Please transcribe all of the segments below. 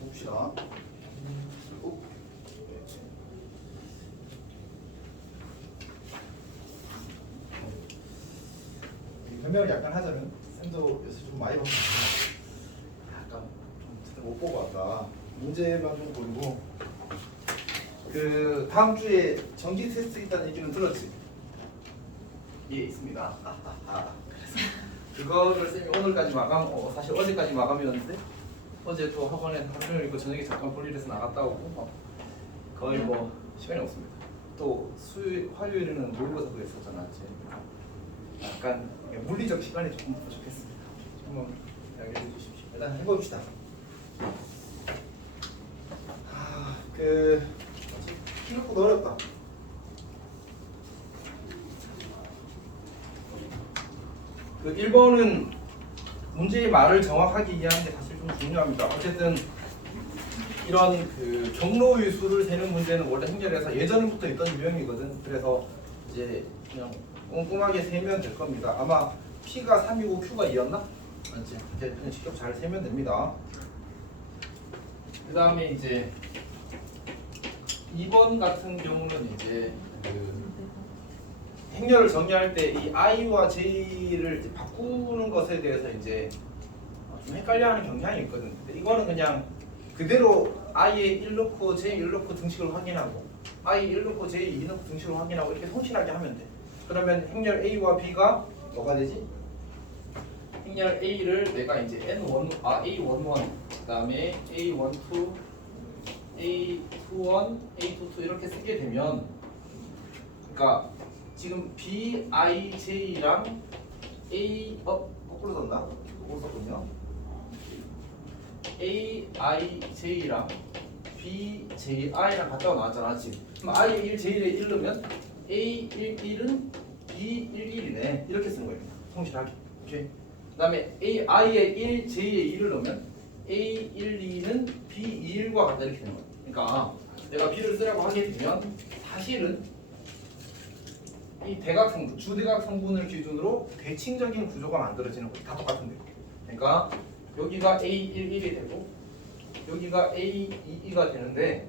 봅시다. 설명을 약간 하자면 쌤도 요새 좀 많이 봤는데 약간 좀 못 보고 왔다. 문제만 좀 보고 그 다음 주에 정기 테스트 있다는 얘기는 들었지? 예, 있습니다. 그래서 그거를 쌤이 오늘까지 마감, 사실 어제까지 마감이었는데 어제 또 학원에 하루 종일 있고 저녁에 잠깐 볼 일에서 나갔다 오고 거의 뭐 시간이 없습니다. 또 화요일에는 모의고사도 했었잖아. 약간 물리적 시간이 조금 부족했습니다. 한번 이야기해 주십시오. 일단 해봅시다. 생각보다 어렵다. 그 1번은 문제의 말을 정확하게 이해하는 게 사실 좀 중요합니다. 어쨌든 이런 그 경로의 수를 세는 문제는 원래 행렬에서 예전부터 있던 유형이거든. 그래서 이제 그냥 꼼꼼하게 세면 될 겁니다. 아마 P가 3이고 Q가 2였나? 맞지? 그냥 직접 잘 세면 됩니다. 그 다음에 이제 2번 같은 경우는 이제 그 행렬을 정의할 때 이 i와 j를 이제 바꾸는 것에 대해서 이제 좀 헷갈려하는 경향이 있거든. 근데 이거는 그냥 그대로 i에 1 넣고 j 1 넣고 등식을 확인하고 i 1 넣고 j 2 넣고 등식을 확인하고 이렇게 성실하게 하면 돼. 그러면 행렬 a와 b가 뭐가 되지? 행렬 a를 내가 이제 a11 그다음에 a12 A21, A22 이렇게 쓰게 되면 그러니까 지금 BIJ랑 거꾸로 썼나? 거꾸로 썼군요. AIJ랑 BJI랑 같다고 나왔잖아 지금. 그럼 I에 1, J에 1 넣으면 A11은 B11이네 이렇게 쓰는 거예요. 성실하게. 오케이. 그 다음에 I에 1, J에 1을 넣으면 A12는 B21과 같다 이렇게 되는 거예요. 그러니까 내가 B를 쓰라고 하게 되면 사실은 이 대각성분, 주대각 성분을 기준으로 대칭적인 구조가 만들어지는 거예요. 다 똑같은데. 그러니까 여기가 A11이 되고 여기가 A22가 되는데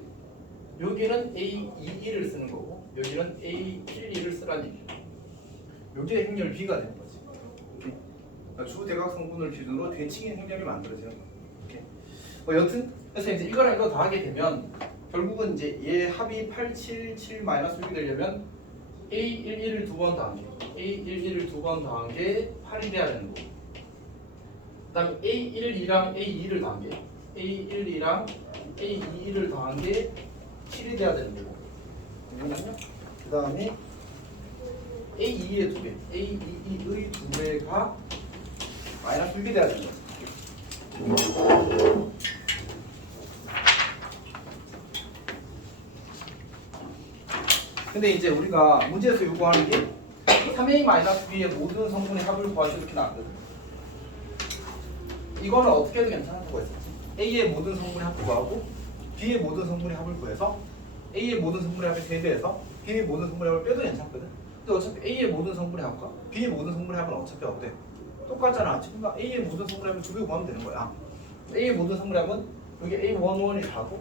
여기는 A22를 쓰는 거고 여기는 A12를 쓰라는 얘기예요. 여기에 행렬 B가 되는 거지. 그러니까 주대각 성분을 기준으로 대칭인 행렬이 만들어지는 거예요. 뭐 여튼 그래서 이제 이거랑 이거 더하게 되면 결국은 이제 얘 합이 877-6이 되려면 A11을 두 번 더한 게 A11을 두 번 더한 게 8이 돼야 되는 거고 그 다음에 A12랑 A2를 더한 게 A12랑 A22를 더한 게 7이 돼야 되는 거고 그 다음에 A2의 두 배, A22의 두 배가 마이너스 6이 돼야 되는 거죠. 근데 이제 우리가 문제에서 요구하는 게 3A-B의 모든 성분의 합을 구하시오 이렇게 나왔거든. 이거는 어떻게 해도 괜찮은 거가 있었지. A의 모든 성분의 합을 구하고 B의 모든 성분의 합을 구해서 A의 모든 성분의 합의 3배에서 B의 모든 성분의 합을 빼도 괜찮거든. 근데 어차피 A의 모든 성분의 합과 B의 모든 성분의 합은 어차피 어때? 똑같잖아. 그러니까 A의 모든 성분의 합을 2배 구하면 되는 거야. A의 모든 성분의 합은 여기 A11이 4고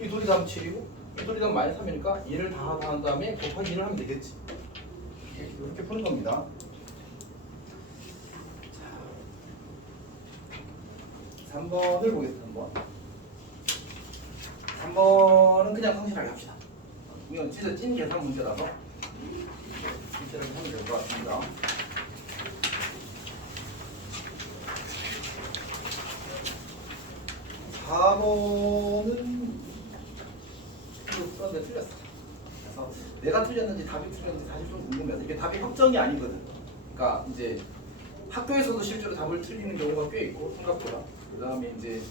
이 둘이 다 7이고 이 둘이 다 마이너스 3이니까 얘를 다 더한 다음에 곱하기 1을 하면 되겠지. 이렇게 푸는 겁니다. 자, 3번을 보겠습니다. 3번은 그냥 성실하게 합시다. 이건 진짜 찐 계산 문제라서 진짜로 하면 될 것 같습니다. (4번은) 그런데 틀렸어. 그래서 내가 틀렸는지 답이 틀렸는지 사실 좀 궁금해서 이게 답이 확정이 아니거든. 그러니까 이제 학교에서도 실제로 답을 틀리는 경우가 꽤 있고 생각보다. 그 다음에 이제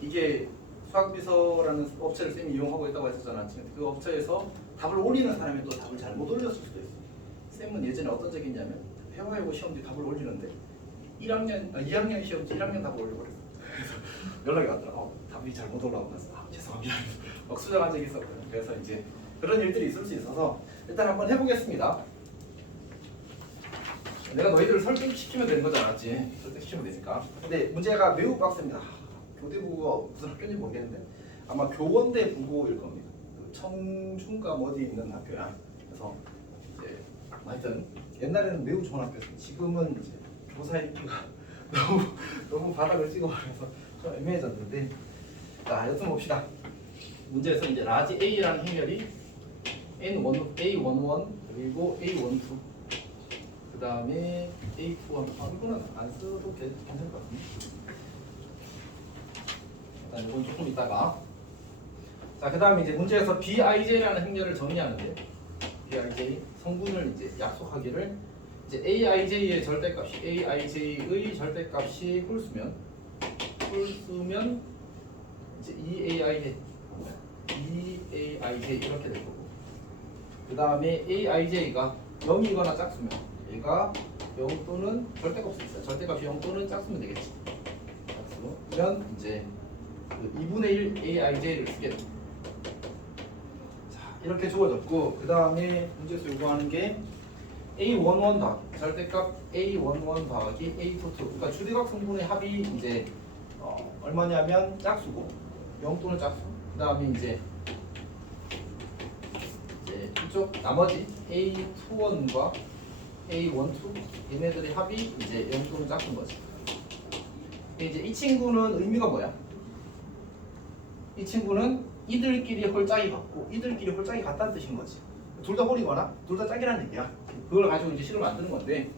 이게 수학비서라는 업체를 쌤이 이용하고 있다고 했었잖아. 그 업체에서 답을 올리는 사람이 또 답을 잘못 올렸을 수도 있어. 쌤은 예전에 어떤 적이 있냐면 회화해고 시험지 답을 올리는데 2학년 시험지 1학년 답을 올려버렸어. 그래서 연락이 왔더라. 답이 잘못 올라온 것 같아. 죄송합니다. 막 수정한 적이 있었거든. 그래서 이제 그런 일들이 있을 수 있어서 일단 한번 해보겠습니다. 내가 너희들을 설득시키면 되는 거잖아, 맞지? 설득시키면 되니까. 근데 문제가 매우 빡셉니다. 교대국어 무슨 학교인지 모르겠는데 아마 교원대 국어일 겁니다. 그 청중감 어디 있는 학교야. 그래서 이제 하여튼 옛날에는 매우 좋은 학교였어요. 지금은 이제 교사 인기가 너무 바닥을 찍어버려서 좀 애매해졌는데, 자 여튼 봅시다. 문제에서 이제 라지 A라는 행렬이 N1, A11 그리고 A12 그 다음에 A21. 이거는 안 써도 괜찮을 것 같은데. 일단 이건 조금 이따가. 자, 그 다음에 이제 문제에서 BIJ라는 행렬을 정리하는데, BIJ 성분을 이제 약속하기를 이제 AIJ의 절대값이 AIJ의 절대값이 홀수면 이제 EAIJ 이렇게 될 거고, 그 다음에 AIJ가 0이거나 작으면 얘가 0 또는 절대값이 있어요. 절대값이 0 또는 작으면 되겠지. 작으면 이제 그 2분의 1 AIJ를 쓰게 됩니다. 자, 이렇게 주어졌고, 그 다음에 문제에서 요구하는 게 A11 더하기 절대값 A11 더하기 A22. 그러니까 주대각 성분의 합이 이제 얼마냐면 짝수고 0 또는 짝수. 그 다음에 이제 이쪽 나머지 A21과 A12 얘네들의 합이 이제 0 또는 짝수인 거지. 근데 이제 이 친구는 의미가 뭐야? 이 친구는 이들끼리 홀짝이 같고 이들끼리 홀짝이 같다는 뜻인 거지. 둘 다 홀이거나 둘 다 짝이라는 얘기야. 그걸 가지고 이제 식을 만드는 건데,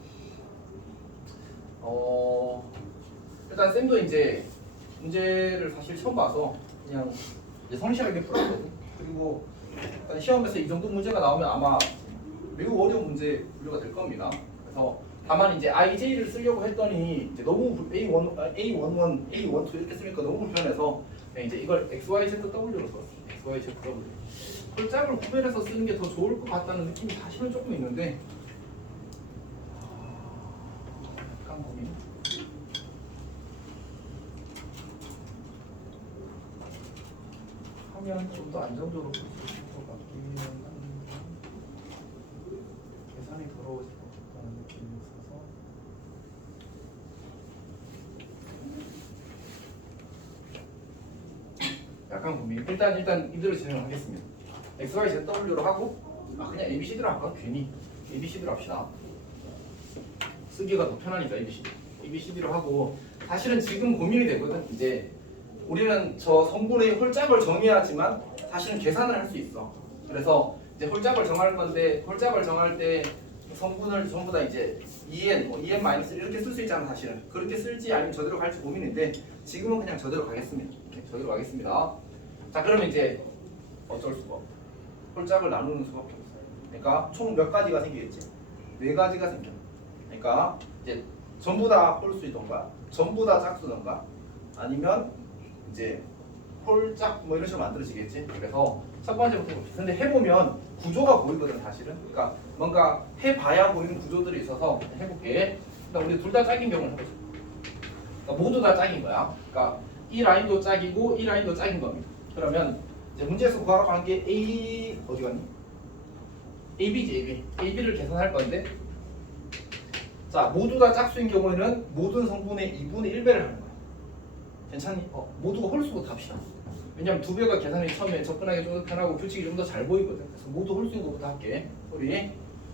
일단 쌤도 이제 문제를 사실 처음 봐서 그냥 이제 성실하게 풀었거든. 그리고 시험에서 이 정도 문제가 나오면 아마 매우 어려운 문제 분류가 될 겁니다. 그래서 다만 이제 IJ를 쓰려고 했더니 이제 너무 A11, A12 이렇게 쓰니까 너무 불편해서 이제 이걸 XYZW로 썼어요. XYZW. 홀짝을 구별해서 쓰는 게 더 좋을 것 같다는 느낌이 사실은 조금 있는데, 약간 고민. 하면 좀 더 안정적으로 볼 수 있을 것 같기는 한데 계산이 더러워질 것 같다는 느낌이 있어서 약간 고민. 일단 이대로 진행하겠습니다. XYZW로 하고 그냥 ABCD로 할까? 괜히 ABCD로 합시다. 쓰기가 더 편하니까 ABCD로 하고, 사실은 지금 고민이 되거든. 이제 우리는 저 성분의 홀짝을 정해야지만 사실은 계산을 할 수 있어. 그래서 이제 홀짝을 정할 건데, 홀짝을 정할 때 성분을 전부 다 이제 EN, EN- 이렇게 쓸 수 있잖아. 사실은 그렇게 쓸지 아니면 저대로 갈지 고민인데, 지금은 그냥 저대로 가겠습니다. 저대로 가겠습니다. 자, 그러면 이제 어쩔 수가 없어. 홀짝을 나누는 수밖에 없어요. 그러니까 총 몇 가지가 생기겠지? 4가지가 생겨. 그러니까 이제 전부 다 홀수이던가, 전부 다 짝수던가, 아니면 이제 홀짝 뭐 이런 식으로 만들어지겠지. 그래서 첫 번째부터 봅시다. 근데 해보면 구조가 보이거든 사실은. 그러니까 뭔가 해봐야 보이는 구조들이 있어서 해볼게. 일단 우리 둘 다 짝인 경우를 해보자. 그러니까 모두 다 짝인 거야. 그러니까 이 라인도 짝이고 이 라인도 짝인 겁니다. 그러면 이제 문제에서 구하라고 하는 게 A 어디 갔니? AB지. AB를 계산할 건데, 자 모두 다 짝수인 경우에는 모든 성분의 2분의 1배를 하는 거야. 괜찮니? 모두가 홀수부터 합시다. 왜냐면 2배가 계산이 처음에 접근하기 좀 더 편하고 규칙이 좀 더 잘 보이거든. 그래서 모두 홀수인 것부터 할게. 우리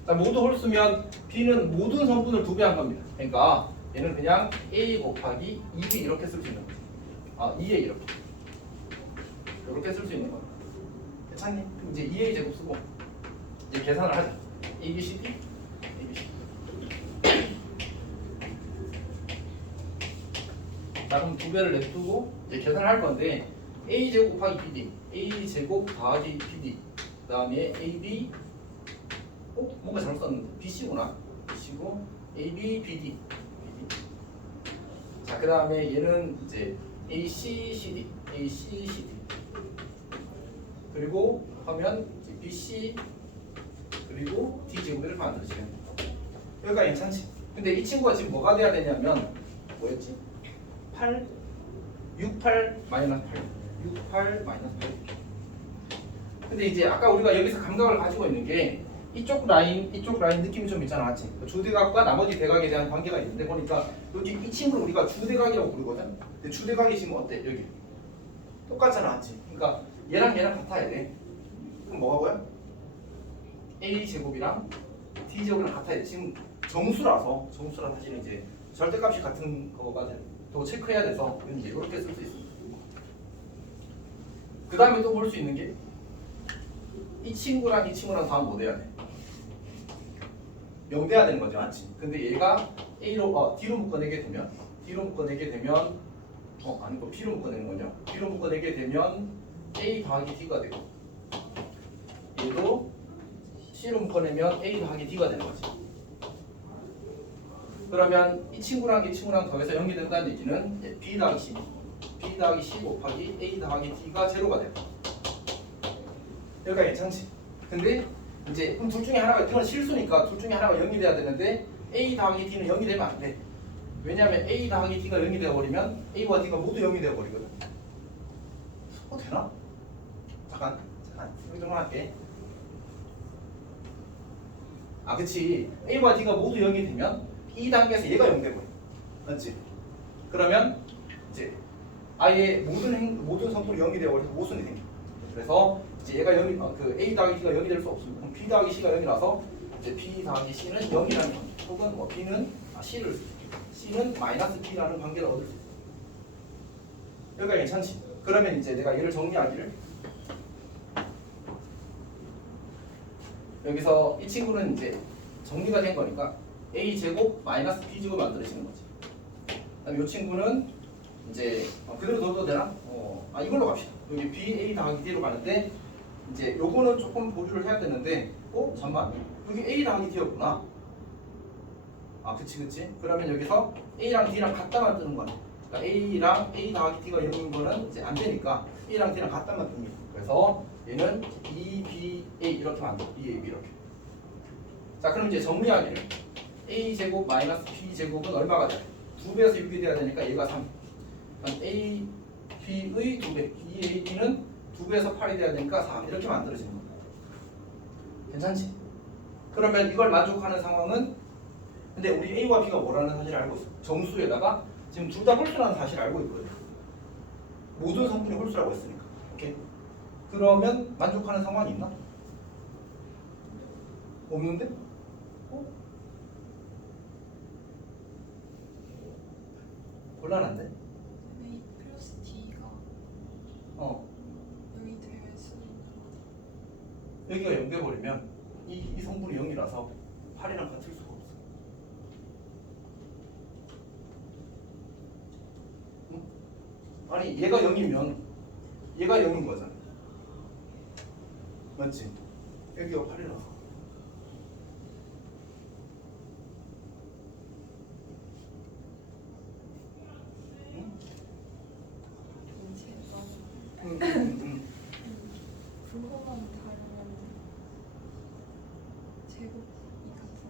자 모두 홀수면 B는 모든 성분을 2배 한 겁니다. 그러니까 얘는 그냥 A 곱하기 2B 이렇게 쓸 수 있는 거지. 2A 이렇게 쓸 수 있는 거야. 괜찮니? 그럼 이제 2A 제곱 쓰고 이제 계산을 하자. ABCD 자 그럼 2배를 냅두고 이제 계산을 할 건데, A 제곱 곱하기 BD, A 제곱 더하기 BD, 그 다음에 AB, 뭔가 잘못 썼는데 BC구나. BC고 AB, BD. 자 그 다음에 얘는 이제 AC, CD, 그리고 하면 이제 BC 그리고 D 제곱을 만들어지는 거야. 여기가 괜찮지? 근데 이 친구가 지금 뭐가 돼야 되냐면 뭐였지? 8, 68 마이너스 8, 68 마이너스 8. 근데 이제 아까 우리가 여기서 감각을 가지고 있는 게 이쪽 라인 느낌이 좀 있잖아, 맞지? 주대각과 나머지 대각에 대한 관계가 있는데 보니까 여기 이 친구를 우리가 주대각이라고 부르거든. 근데 주대각이 지금 어때? 여기 똑같잖아, 맞지? 그러니까 얘랑 같아야 돼. 그럼 뭐가 뭐야? A 제곱이랑 D 제곱이랑 같아야 돼. 지금 정수라 사실은 이제 절대값이 같은 거가 또 체크해야 돼서 이제 이렇게 쓸 수 있습니다. 그 다음에 또 볼 수 있는 게 이 친구랑 다음 뭐 돼야 돼? 0 돼야 되는 거지, 맞지? 근데 얘가 D로 묶어내게 되면 아니고 B로 묶어내는 거냐? B로 묶어내게 되면 A 더하기 D가 되고 얘도 C로 묶어내면 A 더하기 D가 되는 거지. 그러면 이 친구랑 더해서 0이 된다는 얘기는 B 더하기 C 곱하기 A 더하기 D가 제로가 돼요. 여기가 괜찮지? 근데 이제 그럼 둘 중에 하나가 이건 실수니까 둘 중에 하나가 0이 돼야 되는데 A 더하기 D는 0이 되면 안 돼. 왜냐하면 A 더하기 D가 0이 되어버리면 A와 D가 모두 0이 되어버리거든. 되나? 잠깐 여기 좀 할게. 그치. A와 D가 모두 0이 되면 이 단계에서 얘가 0 돼버려. 맞지? 그러면 이제 아예 모든 성분이 0이 되어버려서 모순이 생겨. 그래서 이제 얘가 0이 A 더하기 D가 0이 될 수 없습니다. 그럼 B 더하기 C가 0이라서 이제 B 더하기 C는 0이라는 관계, 혹은 뭐 B는 C는 마이너스 B라는 관계를 얻을 수 있어요. 여기가 괜찮지? 그러면 이제 내가 얘를 정리하기를 여기서 이 친구는 이제 정리가 된 거니까 A 제곱 마이너스 B 제곱 만들어지는 거지. 그다음에 이 친구는 이제 그대로 둬도 되나? 이걸로 갑시다. 여기 B A 더하기 D로 가는데 이제 요거는 조금 보류를 해야 되는데 잠만 여기 A 더하기 D였구나. 그치. 그러면 여기서 A랑 D랑 같다만 뜨는 거네. 그러니까 A랑 A 더하기 D가 0인 거는 이제 안 되니까 A랑 D랑 같다만 뜹니다. 그래서 얘는 E, B, A 이렇게 만들어. E, A, B 이렇게. 자, 그럼 이제 정리하기를 A 제곱 마이너스 B 제곱은 얼마가 돼? 2배에서 6이 돼야 되니까 얘가 3. 그럼 A, B의 2배, E, A, B는 2배에서 8이 돼야 되니까 3 이렇게 만들어지는 겁니다. 괜찮지? 그러면 이걸 만족하는 상황은 근데 우리 A와 B가 뭐라는 사실을 알고 있어. 정수에다가 지금 둘 다 홀수라는 사실을 알고 있거든. 모든 성분이 홀수라고 했으니까. 오케이? 그러면 만족하는 상황이 있나? 없는데? 곤란한데? A 플러스 D가 여기 될 수 있는 거죠. 여기가 0 돼버리면 이 성분이 0이라서 8이랑 같을 수가 없어. 응? 아니 얘가 0이면 얘가 0인 거잖아. 맞지? 여기가 8이라서. 분모만 다르면 제곱이 같은.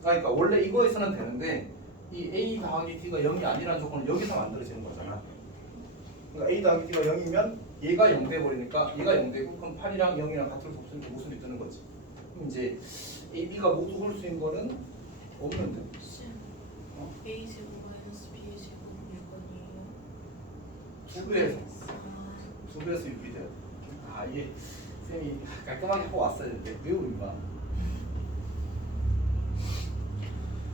그러니까 원래 이거에서는 되는데 이 A 더하기 D가 0이 아니라는 조건은 여기서 만들어지는 거잖아. 그러니까 A 더하기 D가 0이면 얘가 0 돼버리니까 얘가 0 되고 그럼 8이랑 0이랑 같을 수 없으니까 모순이 뜨는 거지. 그럼 이제 A, B가 모두 홀수인 거는 없는데. A 제곱 마이너스 B 제곱 6번이에요. 2배에서 6이 돼요. 얘 쌤이 깔끔하게 하고 왔어야 되는데 외우 임마.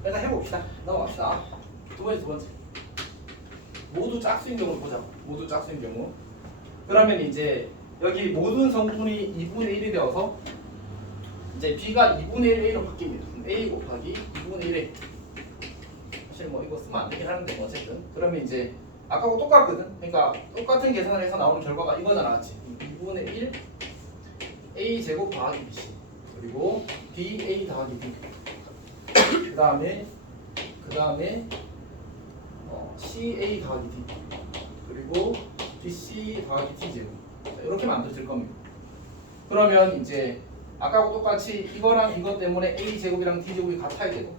일단 해봅시다. 넘어갑시다. 두 번째. 모두 짝수인 경우를 보자. 모두 짝수인 경우. 그러면 이제 여기 모든 성분이 2분의 1이 되어서 이제 B가 2분의 1 A로 바뀝니다. 그럼 A 곱하기 2분의 1A. 사실 뭐 이거 쓰면 안 되긴 하는데 뭐 어쨌든. 그러면 이제 아까하고 똑같거든. 그러니까 똑같은 계산을 해서 나오는 결과가 이거잖아, 맞지? 2분의 1 A 제곱 더하기 BC 그리고 BA 더하기 B. 그 다음에 CA 더하기 D 그리고 BC 더하기 T 제곱. 이렇게 만들어질 겁니다. 그러면 이제 아까하고 똑같이 이거랑 이것 때문에 A 제곱이랑 D 제곱이 같아야 되고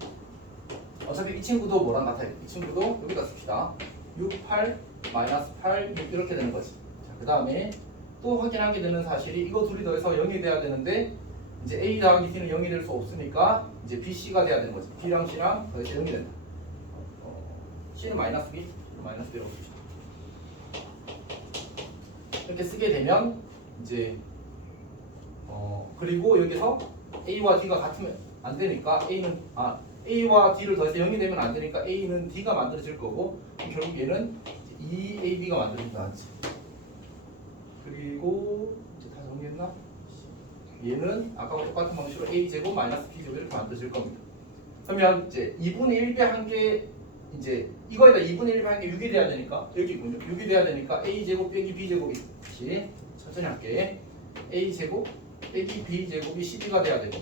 어차피 이 친구도 뭐랑 같아요? 이 친구도 여기다 씁시다. 6, 8, 마이너스 8, 6 이렇게 되는 거지. 자, 그 다음에 또 확인하게 되는 사실이 이거 둘이 더해서 0이 돼야 되는데 이제 A 더하기 D는 0이 될 수 없으니까 이제 BC가 돼야 되는 거지. B랑 C랑 더해서 0이 된다. C는 마이너스 B, 마이너스 B라고 씁시다. 이렇게 쓰게 되면 이제 그리고 여기서 A와 D가 같으면 안 되니까 A와 D를 더해서 0이 되면 안 되니까 A는 D가 만들어질 거고 결국 얘는 2AB가 만들어진다. 그리고 이제 다 정리했나? 얘는 아까와 똑같은 방식으로 A제곱 마이너스 B제곱 이렇게 만들어질 겁니다. 그러면 이제 2분의 1배 한 개 이제 이거에다 2분의 1배 한 개 6이 돼야 되니까 여기군요. 6이 돼야 되니까 A제곱 빼기 B제곱이 다시 천천히 할게. A제곱 빼기 B제곱이 12가 돼야 되고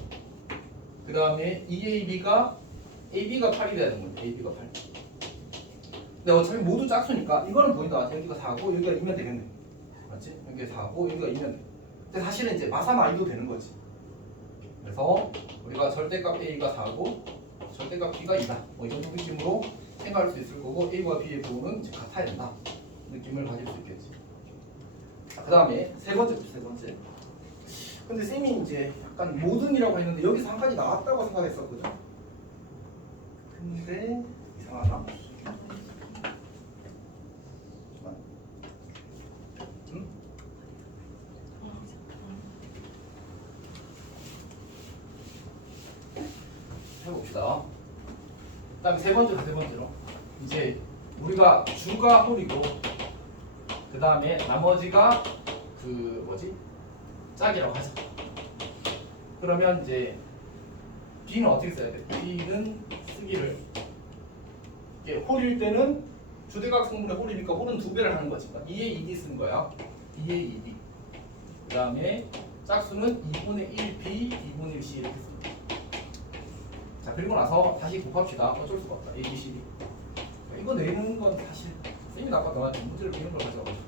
그 다음에 2AB가 AB가 8이 돼야 되는 거죠. AB가 8. 근데 어차피 모두 짝수니까 이거는 보인다. 여기가 4고 여기가 2면 되겠네. 맞지? 여기가 4고 여기가 2면 돼. 근데 사실은 이제 마사마이도 되는 거지. 그래서 우리가 절대값 A가 4고 절대값 B가 2다. 뭐 이 정도 느낌으로 생각할 수 있을 거고 A와 B의 부호는 이제 같아야 된다. 느낌을 가질 수 있겠지. 자, 그 다음에 세 번째. 근데 쌤이 이제 약간 모든이라고 했는데 여기서 한 가지 나왔다고 생각했었거든. 근데 이상하나? 응? 해봅시다. 그다음에 세 번째로 이제 우리가 주가 홀이고 그 다음에 나머지가 그 뭐지 짝이라고 하자. 그러면 이제 B는 어떻게 써야 돼? B는 쓰기를 이게 홀일 때는 주대각 성분의 홀이니까 홀은 2배를 하는 거지. 2의 2D 쓴 거야. 2의 2D. 그 다음에 짝수는 2분의 1B, 2분의 1C 이렇게 씁니다. 자 그리고 나서 다시 곱합시다. 어쩔 수가 없다. A, B, C, D. 이거 내는 건 사실 쌤이 아까 너한테 문제를 이런 걸 가져가지고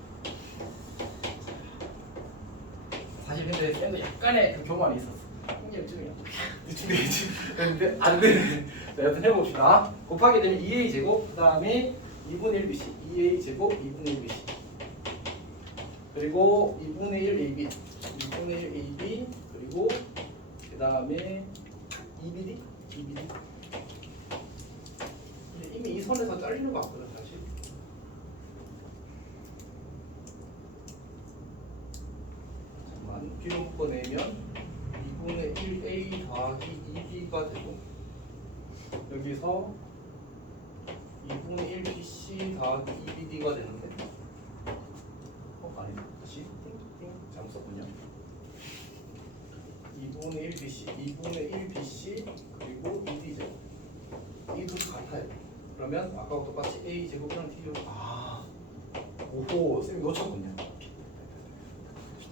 사실 근데 쌤도 약간의 그 교만이 있었어. 한계점이야. 준비했지. 근데 안 되네. 자 여튼 해봅시다. 곱하게 되면 2A 제곱 그 다음에 2분의 1BC 2A 제곱 2분의 1BC 그리고 2분의 1 AB 2분의 1 AB 그리고 그 다음에 2BD 이미 이 선에서 잘리는 것 같거든 사실. 잠깐만 B로 묶어내면 2분의 1A 더하기 2B가 되고 여기서 2분의 1BC 더하기 2BD가 되는데 아니다. 다시 띵띵 잘못 썼군요. 2분의 1BC 2분의 1BC 그리고 2B제곱 이 둘이 같아요. 그러면 아까와 똑같이 A 제곱이랑 T 제곱 오호 쌤이 놓쳤군요.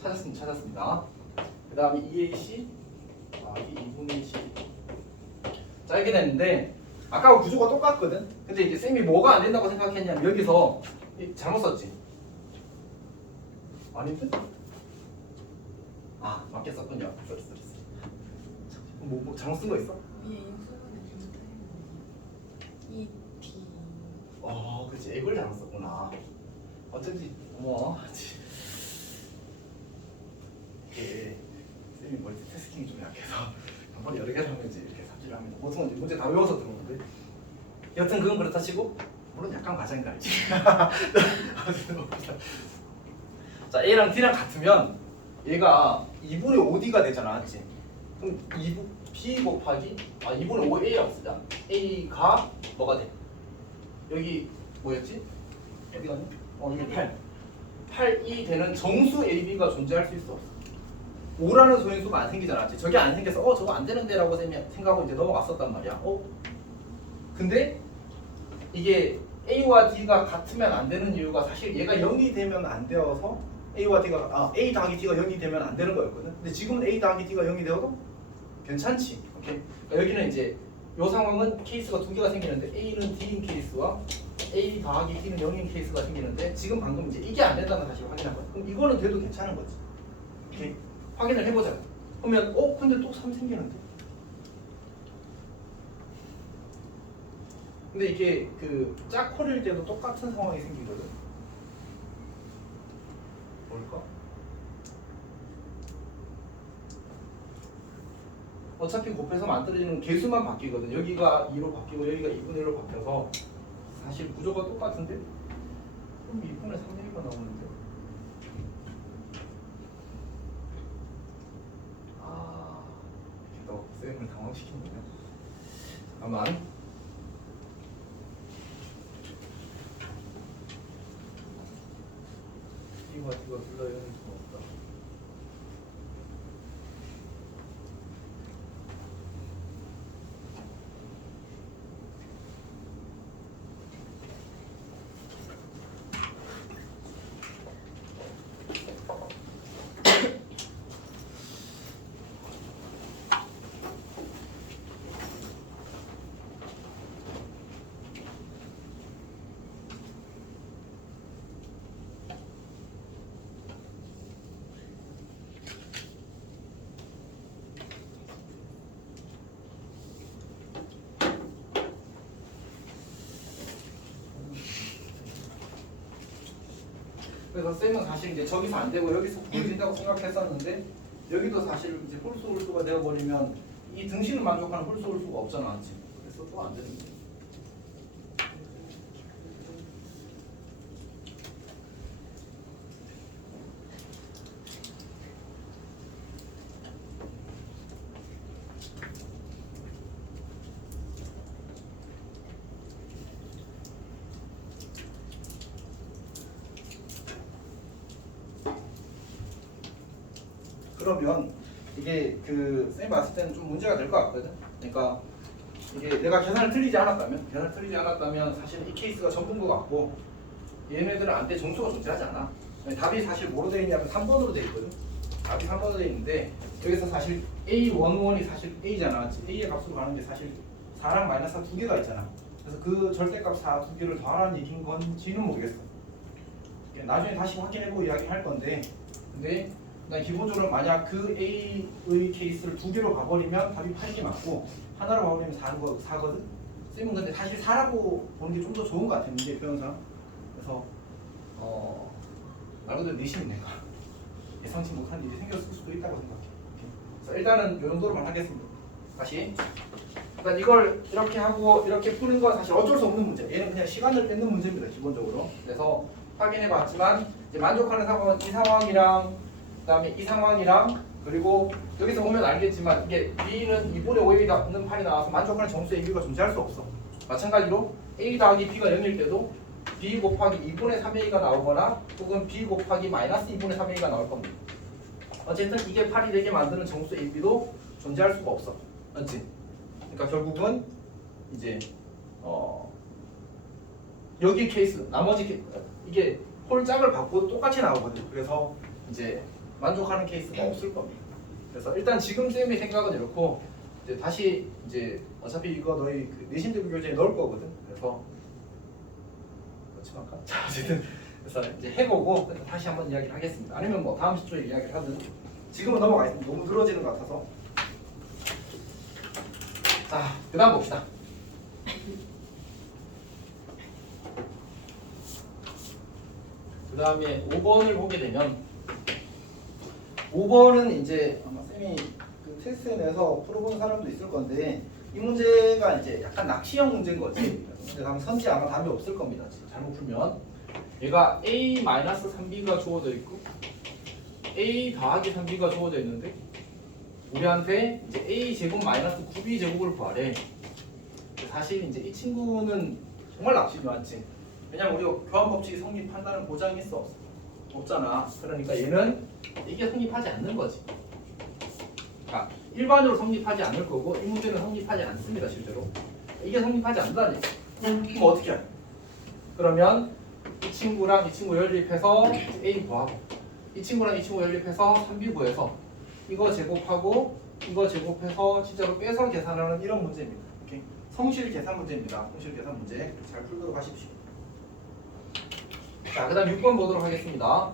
찾았습니다. 그 다음에 2AC 더하기 2분의 1C 자 이렇게 됐는데 아까와 구조가 똑같거든. 근데 이제 쌤이 뭐가 안 된다고 생각했냐면 여기서 잘못 썼지. 아닌데? 맞게 썼군요. 쏘리. 뭐 잘못 쓴 거 있어? 위에 영수분에 E D. 그렇지. 이걸 잘못 썼구나. 어쩐지 어머. 이게 쌤이 멀티태스킹이 좀 약해서 한 번에 여러 개를 하면 이제 이렇게 삽질을 합니다. 보통은 이제 문제 다 외워서 들어오는데 여튼 그건 그렇다 치고 물론 약간 과장인 거 알지? 자 A랑 D랑 같으면 얘가 2분의 5D가 되잖아, 맞지? 그럼 B 곱하기 2분의 5A라고 쓰자. A가 뭐가 돼? 여기 뭐였지? 어디 갔니? 여기 8이 되는 정수 AB가 존재할 수 있어 없어? 5라는 소인수가 안 생기잖아. 저게 안 생겨서 저거 안 되는데 라고 생각하고 이제 넘어갔었단 말이야. 근데 이게 A와 D가 같으면 안 되는 이유가 사실 얘가 0이 되면 안 되어서 A와 D가 A 더하기 D가 0이 되면 안 되는 거였거든. 근데 지금은 A 더하기 D가 0이 되어도 괜찮지. 오케이? 그러니까 여기는 이제 이 상황은 케이스가 두 개가 생기는데 A는 D인 케이스와 A 더하기 D는 0인 케이스가 생기는데 지금 방금 이제 이게 안 된다는 사실을 확인한 거야. 그럼 이거는 돼도 괜찮은 거지. 오케이? 확인을 해보자. 그러면 근데 또 3 생기는데? 근데 이게 그 짝콜일 때도 똑같은 상황이 생기거든. 뭘까? 어차피 곱해서 만들어지는 개수만 바뀌거든. 여기가 2로 바뀌고 여기가 2분의 1로 바뀌어서 사실 구조가 똑같은데? 그럼 2분의 3의 1가 나오는데? 아, 너 쌤을 당황시켰네. 잠깐만. D와 D가 둘 다 이런 수가 없다. 그래서 쌤은 사실 이제 저기서 안 되고 여기서 보여진다고 생각했었는데 여기도 사실 이제 홀수 홀수가 되어버리면 이 등식을 만족하는 홀수 홀수가 없잖아, 맞지? 그래서 또 안 되는 거야. 그러면 이게 그 쌤이 봤을 때는 좀 문제가 될 것 같거든. 그러니까 이게 내가 계산을 틀리지 않았다면 사실 이 케이스가 전부인 것 같고 얘네들한테 점수가 존재하지 않아. 답이 사실 뭐로 되어 있냐면 3번으로 되어 있거든. 답이 3번으로 되어 있는데 여기서 사실 A11이 사실 A잖아. A의 값으로 가는 게 사실 4랑 마이너스 4 두 개가 있잖아. 그래서 그 절대값 4 두 개를 더하라는 얘기인 건지는 모르겠어. 나중에 다시 확인해보고 이야기할 건데 근데 난 기본적으로 만약 그 A의 케이스를 두 개로 가버리면 답이 8이 맞고 하나로 가버리면 4거든? 쌤은 근데 사실 4라고 보는 게 좀 더 좋은 것 같아, 문제 표현상. 그래서 말 그대로 내심이 내가 예상치 못한 일이 생겼을 수도 있다고 생각해. 그래서 일단은 이 정도로만 하겠습니다. 다시 일단 이걸 이렇게 하고 이렇게 푸는 건 사실 어쩔 수 없는 문제. 얘는 그냥 시간을 뺏는 문제입니다, 기본적으로. 그래서 확인해봤지만 이제 만족하는 상황은 이 상황이랑 그다음에 이 상황이랑 그리고 여기서 보면 알겠지만 이게 B는 2분의 5A가 없는 판이 나와서 만족하는 정수의 A가 존재할 수 없어. 마찬가지로 A 더하기 B가 0일 때도 B 곱하기 2분의 3A가 나오거나 혹은 B 곱하기 마이너스 2분의 3A가 나올 겁니다. 어쨌든 이게 8이 되게 만드는 정수 AB도 존재할 수가 없어. 맞지? 그러니까 결국은 이제 여기 케이스 나머지 이게 홀짝을 바꿔도 똑같이 나오거든요. 그래서 이제 만족하는 케이스가 없을 겁니다. 그래서 일단 지금 쌤의 생각은 이렇고 이제 다시 이제 어차피 이거 너희 그 내신대비 교재에 넣을 거거든. 그래서 넣지 말까? 자 어쨌든 그래서 이제 해보고 다시 한번 이야기를 하겠습니다. 아니면 뭐 다음 시초에 이야기를 하든 지금은 넘어가겠습니다. 너무 늘어지는 것 같아서. 자 그다음 봅시다. 그 다음에 5번을 보게 되면 5번은 이제 아마 쌤이 그 테스트에 내서 풀어보는 사람도 있을 건데 이 문제가 이제 약간 낚시형 문제인 거지. 근데 다음 선지 아마 답이 없을 겁니다. 잘못 풀면 얘가 A-3B가 주어져 있고 A 더하기 3B가 주어져 있는데 우리한테 이제 A 제곱 마이너스 9B 제곱을 구하래. 사실 이제 이 친구는 정말 낚시지 맞지? 왜냐면 우리가 교환 법칙이 성립한다는 보장이 있어 없어? 없잖아. 그러니까 얘는 이게 성립하지 않는 거지. 그러니까 일반적으로 성립하지 않을 거고 이 문제는 성립하지 않습니다. 실제로 이게 성립하지 않는다니. 그럼 어떻게 해? 그러면 이 친구랑 이 친구 연립해서 A 구하고 이 친구랑 이 친구 연립해서 3B 구해서 이거 제곱하고 이거 제곱해서 진짜로 빼서 계산하는 이런 문제입니다. 오케이? 성실 계산 문제입니다. 성실 계산 문제 잘 풀도록 하십시오. 자, 그 다음 6번 보도록 하겠습니다.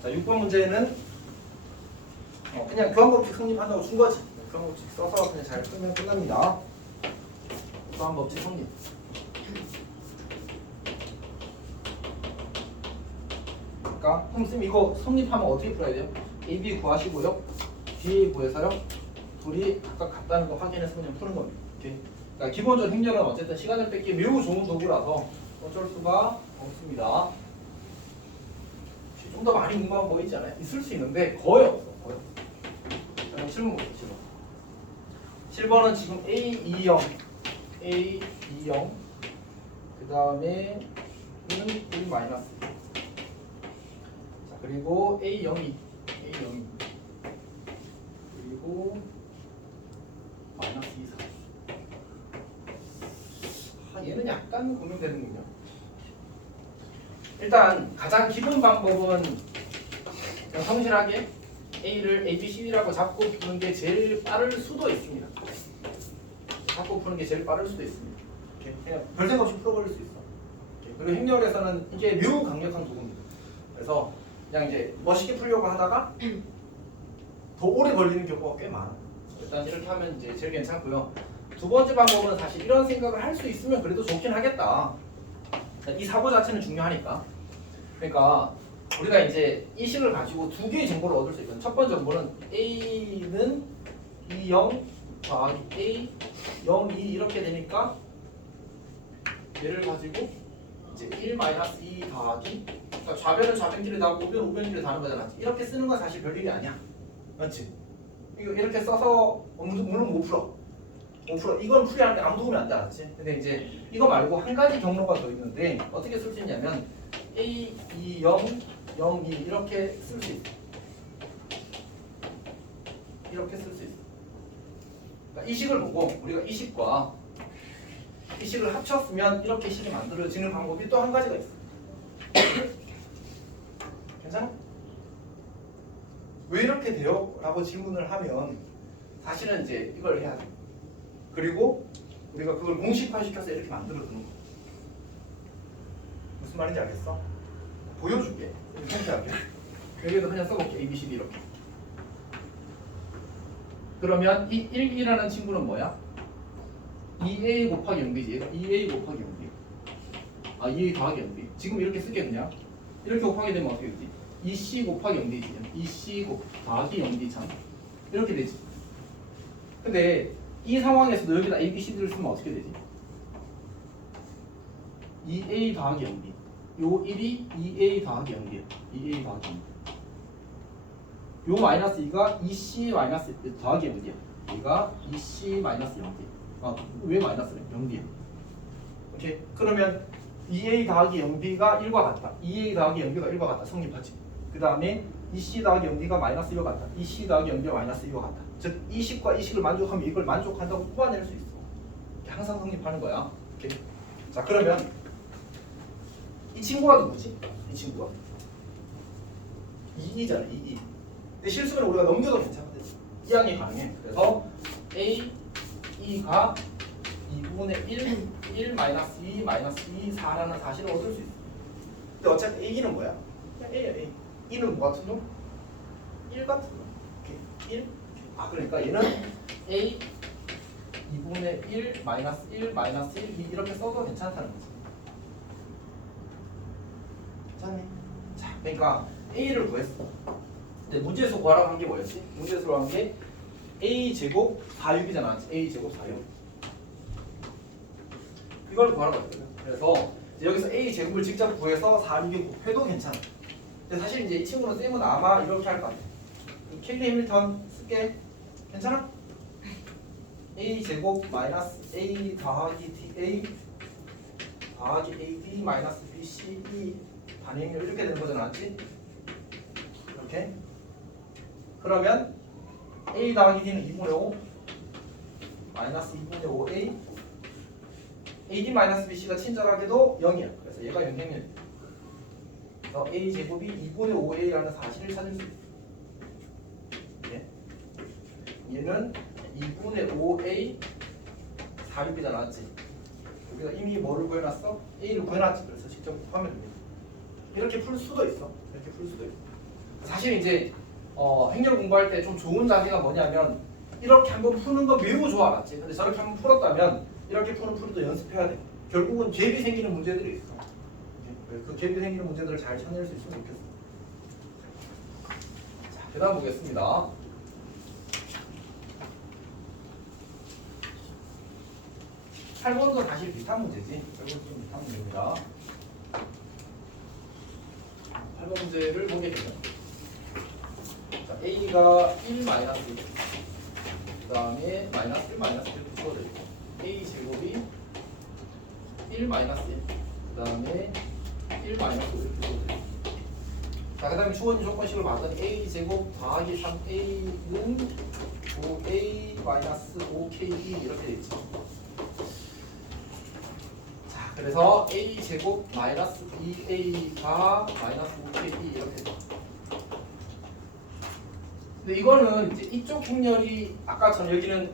자, 6번 문제는 그냥 교환법칙 성립한다고 준 거지. 교환법칙 써서 그냥 잘 풀면 끝납니다. 교환법칙 성립. 그러니까 그럼 쌤 이거 성립하면 어떻게 풀어야 돼요? AB 구하시고요. BA 구해서요. 둘이 각각 같다는 거 확인해서 그냥 푸는 겁니다. 오케이? 그러니까 기본적으로 행렬은 어쨌든 시간을 뺏기 매우 좋은 도구라서 어쩔 수가 없습니다. 좀 더 많이 궁금한 거 있지 않아요? 있을 수 있는데 거의 없어. 거의 없어. 그럼 7번 보시죠. 7번은 지금 A20, A20, 그 다음에 E는 1 마이너스. 자, 그리고 A02, A02. 그리고 마이너스 2, 4. 얘는 약간 고민되는군요. 일단 가장 기본 방법은 그냥 성실하게 A를 A, B, C, D라고 잡고 푸는 게 제일 빠를 수도 있습니다. 잡고 푸는 게 제일 빠를 수도 있습니다. 이렇게 그냥 별 생각 없이 풀어버릴 수 있어. 이렇게. 그리고 행렬에서는 이게 매우 강력한 도구입니다. 그래서 그냥 이제 멋있게 풀려고 하다가 더 오래 걸리는 경우가 꽤 많아. 일단 이렇게 하면 이제 제일 괜찮고요. 두 번째 방법은 사실 이런 생각을 할 수 있으면 그래도 좋긴 하겠다. 이 사고 자체는 중요하니까. 그러니까 우리가 이제 이 식을 가지고 두 개의 정보를 얻을 수 있거든. 첫 번째 정보는 A는 20 더하기 A 0, 2 이렇게 되니까 얘를 가지고 이제 1 마이너스 2 더하기, 그러니까 좌변은 좌변끼리 다고 우변은 우변끼리 다는 거잖아. 이렇게 쓰는 건 사실 별일이 아니야. 맞지? 이거 이렇게 써서 물론 못 풀어. 이건 풀이하는데 아무도 보면 안 돼, 알았지? 근데 이제 이거 말고 한 가지 경로가 더 있는데 어떻게 쓸 수 있냐면 A, 2, 0, 0, 2 이렇게 쓸 수 있어. 이렇게 쓸 수 있어. 그러니까 이 식을 보고 우리가 이 식과 이 식을 합쳤으면 이렇게 식이 만들어지는 방법이 또 한 가지가 있어. 괜찮아? 왜 이렇게 돼요? 라고 질문을 하면 사실은 이제 이걸 해야 돼. 그리고 우리가 그걸 공식화시켜서 이렇게 만들어 두는 거야. 무슨 말인지 알겠어? 보여줄게. 상세하게. 여기도 그냥 써볼게. A, B, C, D 이렇게. 그러면 이 1이라는 친구는 뭐야? 2A 곱하기 0B지. 얘가 2A 곱하기 0B. 아, 2A 더하기 0B. 지금 이렇게 쓰게 그냥. 이렇게 곱하게 되면 어떻게 되지? 2C 곱하기 0D지. 2C 곱하기 0D 참. 이렇게 되지. 근데 이 상황에서도 여기다 A, B, C, D를 쓰면 어떻게 되지? 2A 더하기 0B. 요 1이 2A 더하기 0D야. 2A 더하기 0D. 요 마이너스 2가 2C 마이너스 더하기 0D야. 얘가 2C 마이너스 0D. 아, 왜 마이너스래? 0D야. 오케이. 그러면 2A 더하기 0B가 1과 같다. 2A 더하기 0B가 1과 같다. 성립하지. 그 다음에 2C 더하기 0D가 마이너스 1과 같다. 2C 더하기 0B가 마이너스 1과 같다. 즉, 이 식과 이 식을 만족하면 이걸 만족한다고 뽑아낼 수 있어. 항상 성립하는 거야. 오케이. 자, 그러면 이 친구가 누구지? 이 친구가 2이잖아. 2. 근데 실수는 우리가 넘겨도 괜찮거든. 이항이 가능해. 그래서 A, 2가 2분의 1 마이너스 2 마이너스 2 4라는 사실을 얻을 수 있어. 근데 어차피 A는 뭐야? 그냥 A야. A. 2는 뭐 같은 놈? 1 같은 놈. 오케이. 1. 아, 그러니까 얘는 A 2분의 1 마이너스 1 마이너스 1 이렇게 써도 괜찮다는 거지. 괜찮니? 자, 그러니까 A를 구했어. 근데 문제에서 구하라고 한 게 뭐였지? 문제에서 구하는 게 A 제곱 4육이잖아. A 제곱 4육. 이걸 구하라고 했거든. 그래서 이제 여기서 A 제곱을 직접 구해서 4육에 곱해도 괜찮아. 근데 사실 이제 이 친구는 쌤은 아마 이렇게 할 것 같아. 켈리 해밀턴 쓸게. 괜찮아? A 제곱 마이너스 A 더하기 DA 더하기 AD 마이너스 BCE 반응률 이렇게 되는 거잖아, 맞지? 이렇게. 그러면 A 더하기 D는 2분의 5 마이너스 2분의 5A AD 마이너스 BC가 친절하게도 0이야. 그래서 얘가 영향력. 그래서 A 제곱이 2분의 5A라는 사실을 찾을 수 있어. 예? 얘는 2분의 5A 4육이잖아, 맞지? 여기가 이미 뭐를 구해놨어? A를 구해놨지. 그래서 직접 곱하면 됩니다. 이렇게 풀 수도 있어. 이렇게 풀 수도 있어. 사실 이제 행렬 공부할 때 좀 좋은 자세가 뭐냐면 이렇게 한번 푸는 거 매우 좋아, 맞지? 근데 저렇게 한번 풀었다면 이렇게 푸는 풀이도 연습해야 돼. 결국은 갭이 생기는 문제들이 있어. 그 갭이 생기는 문제들을 잘 찾아낼 수 있으면 좋겠어. 자, 그 다음 보겠습니다. 8번도 사실 비슷한 문제지. 8번도 좀 비슷한 문제입니다. 8번 문제를 보게 되면 자, A가 1 마이너스 1, 그 다음에 마이너스 1 마이너스 1 붙여져 있고 A 제곱이 1 마이너스 1, 그 다음에 1 마이너스 5 붙여져 있고 자, 그 다음에 주어진 조건식을 봤더니 A 제곱 더하기 3A는 5A 마이너스 5KB 이렇게 돼 있죠. 자, 그래서 A 제곱 마이너스 2A가 마이너스 5KB 이렇게 돼. 근데 이거는 이제 이쪽 행렬이 아까처럼 여기는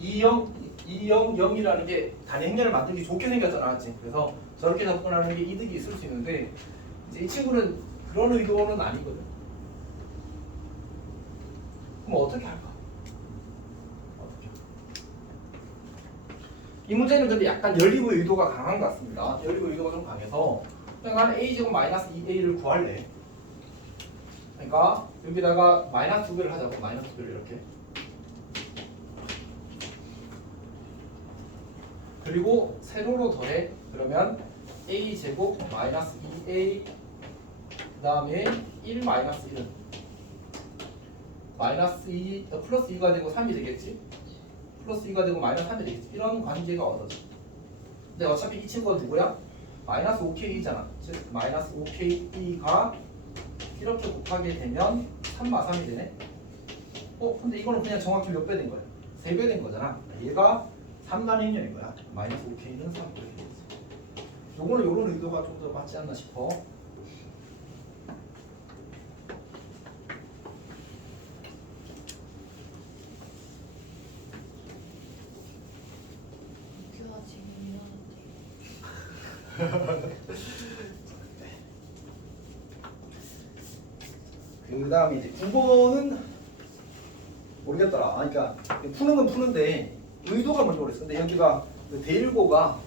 2,0,0이라는 게 단위 행렬을 만들기 좋게 생겼잖아, 맞지? 그래서 저렇게 접근하는 게 이득이 있을 수 있는데 이제 이 친구는 그런 의도는 아니거든. 그럼 어떻게 할까? 이 문제는 근데 약간 연립의 의도가 강한 것 같습니다. 연립의 의도가 좀 강해서 그냥 나는 a제곱 마이너스 2a를 구할래. 그러니까 여기다가 마이너스 2배를 하자고. 마이너스 2배를 이렇게. 그리고 세로로 더해. 그러면 a제곱 마이너스 2a 그 다음에 1 마이너스 1은 마이너스 2 플러스 2가 되고 3이 되겠지. 플러스 2가 되고 마이너스 3이 되겠지. 이런 관계가 얻어져. 근데 어차피 이 친구가 누구야? 마이너스 5K잖아. 즉 마이너스 5K가 이렇게 곱하게 되면 3마3이 되네. 근데 이거는 그냥 정확히 몇 배 된 거야? 3배 된 거잖아. 얘가 3단의 행렬인 거야. 마이너스 5K는 3. 요거는 요런 의도가 좀 더 맞지 않나 싶어. 학교가 지금 일어났대. 그 다음에 이제 9번은 모르겠더라. 그러니까 푸는 건 푸는데 의도가 뭔지 모르겠어. 근데 여기가 그 데일고가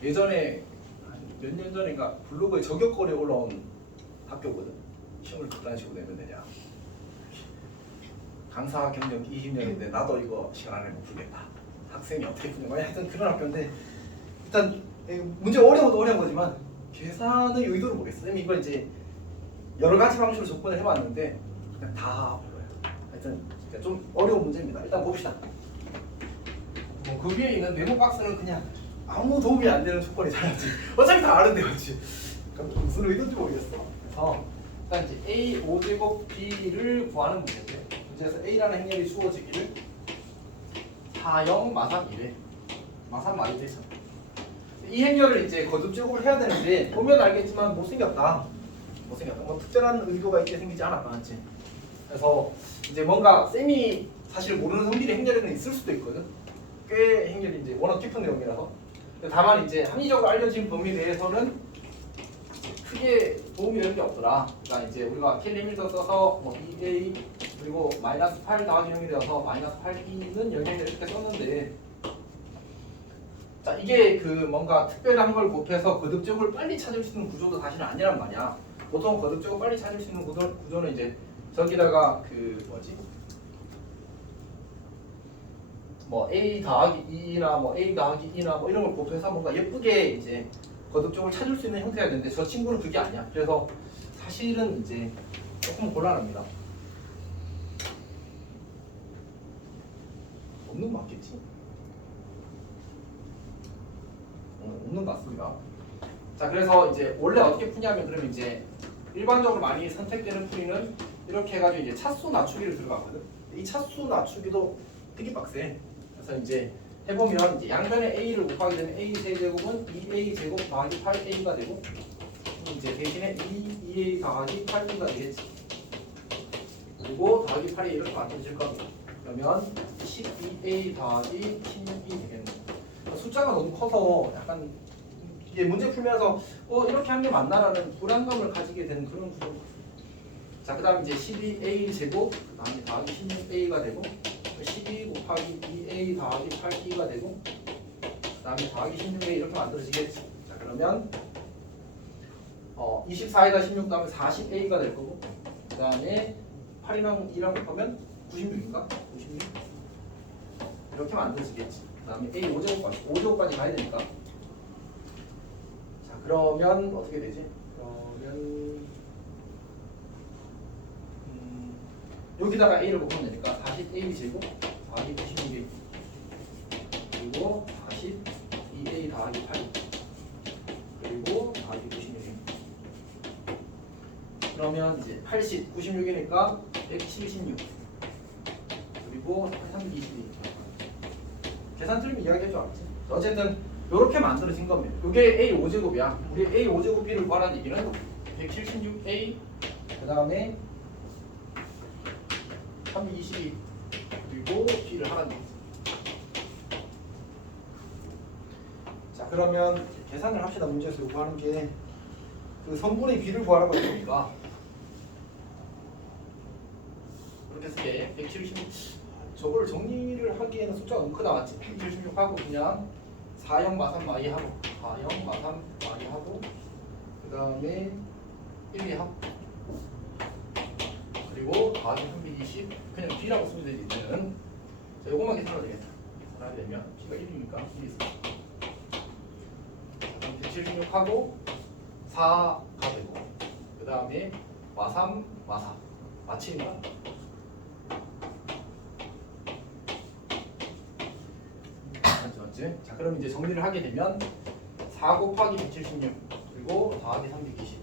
그 예전에 몇 년 전인가 블로그에 저격거리에 올라온 학교거든. 시험을 그딴 식으로 내면 되냐. 강사 경력 20년인데 나도 이거 시간 안에 못 풀겠다. 학생이 어떻게 푸냐. 하여튼 그런 학교인데 일단 문제 어려운 것도 어려운 거지만 계산의 의도를 모르겠어. 선생님이 이걸 이제 여러 가지 방식으로 접근을 해봤는데 그냥 다 별로야. 하여튼 좀 어려운 문제입니다. 일단 봅시다. 그 위에 있는 메모 박스는 그냥 아무 도움이 안 되는 조건이잖아. 어차피 다 아는데 맞지? 그러니까 무슨 의도인지 모르겠어. 그래서 일단 이제 A 5제곱 B를 구하는 문제인데 문제에서 A라는 행렬이 주어지기를 4, 0, 마3, 1에 마3, 마2 되잖아. 이 행렬을 이제 거듭 제곱을 해야 되는데 보면 알겠지만 못생겼다. 뭐 특별한 의도가 있게 생기지 않았다, 맞지? 그래서 이제 뭔가 쌤이 사실 모르는 성질의 행렬에는 있을 수도 있거든. 꽤 행렬이 이제 워낙 깊은 내용이라서. 다만 이제 합리적으로 알려진 범위에 대해서는 크게 도움이 되는 게 없더라. 그러니까 이제 우리가 캘리미터 써서 뭐 2a 그리고 마이너스 8 더하기 0이 되어서 마이너스 8b는 영향을 이렇게 썼는데. 자, 이게 그 뭔가 특별한 걸 곱해서 거듭제곱을 빨리 찾을 수 있는 구조도 사실은 아니란 말이야. 보통 거듭제곱 빨리 찾을 수 있는 구조는 이제 저기다가 그 뭐지? 뭐 a 더하기 2나 뭐 a 더하기 2나 뭐 이런 걸 곱해서 뭔가 예쁘게 이제 거듭제곱을 찾을 수 있는 형태가 되는데 저 친구는 그게 아니야. 그래서 사실은 이제 조금 곤란합니다. 없는 거 맞겠지? 없는 것 같습니다. 자, 그래서 이제 원래 어떻게 푸냐면 그러면 이제 일반적으로 많이 선택되는 풀이는 이렇게 해가지고 이제 차수 낮추기를 들어가거든. 이 차수 낮추기도 되게 빡세. 그래서 이제 해보면 이제 양변에 a를 곱하게 되면 a 세제곱은 2a 제곱 더하기 8a가 되고 이제 대신에 2a 더하기 8b가 되겠지. 그리고 더하기 8이 이렇게 만들어질 겁니다. 그러면 12a 더하기 16이 되겠네. 숫자가 너무 커서 약간 이게 문제 풀면서 이렇게 하는 게 맞나라는 불안감을 가지게 되는 그런 구조가 있어요. 자, 그 다음 이제 12a 제곱 그 다음에 더하기 16a가 되고 12 곱하기 2a 더하기 8b가 되고 그 다음에 더하기 16a 이렇게 만들어지겠지. 자, 그러면 24에다 16 다음에 40a가 될 거고 그 다음에 8이랑 2랑 곱하면 96인가? 96 이렇게 만들어지겠지. 그 다음에 A 5제곱까지 5제곱까지 가야 되니까. 자 그러면 어떻게 되지? 그러면 여기다가 A를 곱하면 되니까 40A 제곱 4이 96A 그리고 42A 더하기 8 그리고 더하기 96A 그러면 이제 80, 96이니까 176 그리고 322 계산 틀리면 이야기할 줄 알았지. 어쨌든 이렇게 만들어진 겁니다. 이게 A 5제곱이야. 우리 A 5제곱 B를 구하라는 얘기는 176A 그 다음에 322 그리고 B를 하라는 얘기지. 자 그러면 계산을 합시다. 문제에서 요구하는 게 그 성분의 B를 구하라고 했으니까 이렇게 쓰게 176 저걸 정리를 하기에는 숫자가 너무 크다 맞지? 176하고 그냥 4형 마삼 마이 하고 4형 마삼 마이 하고 그 다음에 1, 2하고 그리고 더하기 320 그냥 B라고 쓰면 되지 이제는. 자 요것만 계산하면 되겠다. 계산하게 되면 B가 1이니까 1이 있어. 그럼 176하고 4가 되고 그 다음에 마삼 마사 마침인가? 맞지? 자 그럼 이제 정리를 하게 되면 4 곱하기 176 그리고 더하기 320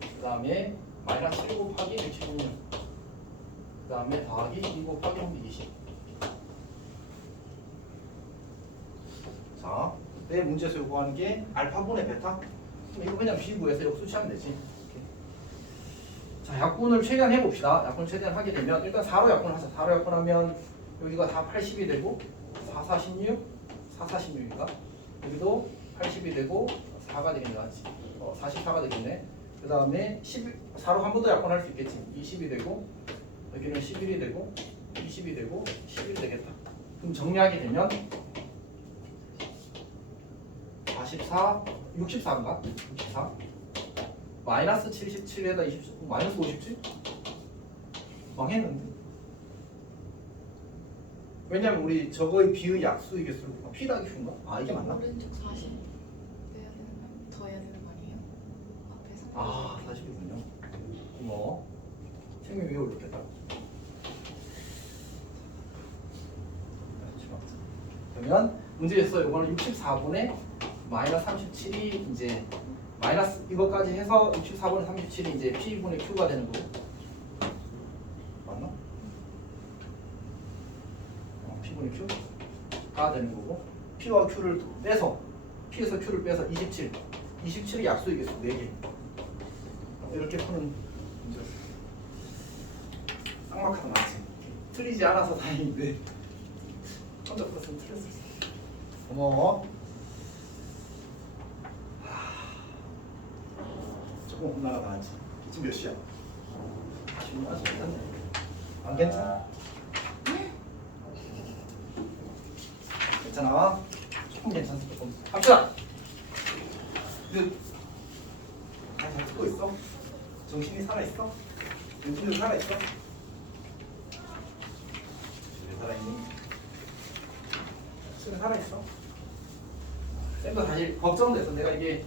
그 다음에 마이너스 7 곱하기 176 그 다음에 더하기 2 곱하기 320 자 내 문제에서 요구하는 게 알파분의 베타 그럼 이거 그냥 B 구해서 역수치하면 되지. 이렇게. 자 약분을 최대한 해봅시다. 약분 최대한 하게 되면 일단 4로 약분을 하자. 4로 약분하면 여기가 다 80이 되고 4, 46, 4, 46인가? 여기도 80이 되고 4가 되겠네, 맞지? 44가 되겠네. 그 다음에 4로 한 번 더 약분할 수 있겠지. 20이 되고 여기는 11이 되고 20이 되고 11이 되겠다. 그럼 정리하게 되면 44, 64인가? 64 마이너스 77에다 27 마이너스 57? 망했는데? 왜냐면 우리 저거의 B의 약수이겠어. P 더하기 Q인가? 아 이게 맞나? 오른쪽 40 내야 되는 거 아니에요? 더 해야 되는 거 아니에요? 앞에 3 아 40이군요. 고마워. 생명 위에 올렸겠다. 그러면 문제에서 이거는 64분의 마이너스 37이 이제 마이너스 이것까지 해서 64분의 37이 이제 P분의 Q가 되는 거고 맞나? P분의 Q가 되는 거고 P와 Q를 빼서 P에서 Q를 빼서 27 27이 약수이겠어 4개 이렇게 푸는 문제였어. 쌍막하다 맞지? 틀리지 않아서 다행인데 혼자 풀었으면 틀렸을 수 있어. 고마워. 조금 올라가다 하지. 지금 몇 시야? 지금 아직 괜찮네. 안 괜찮아? 괜찮아? 조금 괜찮아. 조금. 합시다. 잘 듣고 있어? 정신이 살아있어? 정신이 살아있어? 왜 살아있니? 정신이 살아있어? 쌤도 사실 걱정돼서 내가 이게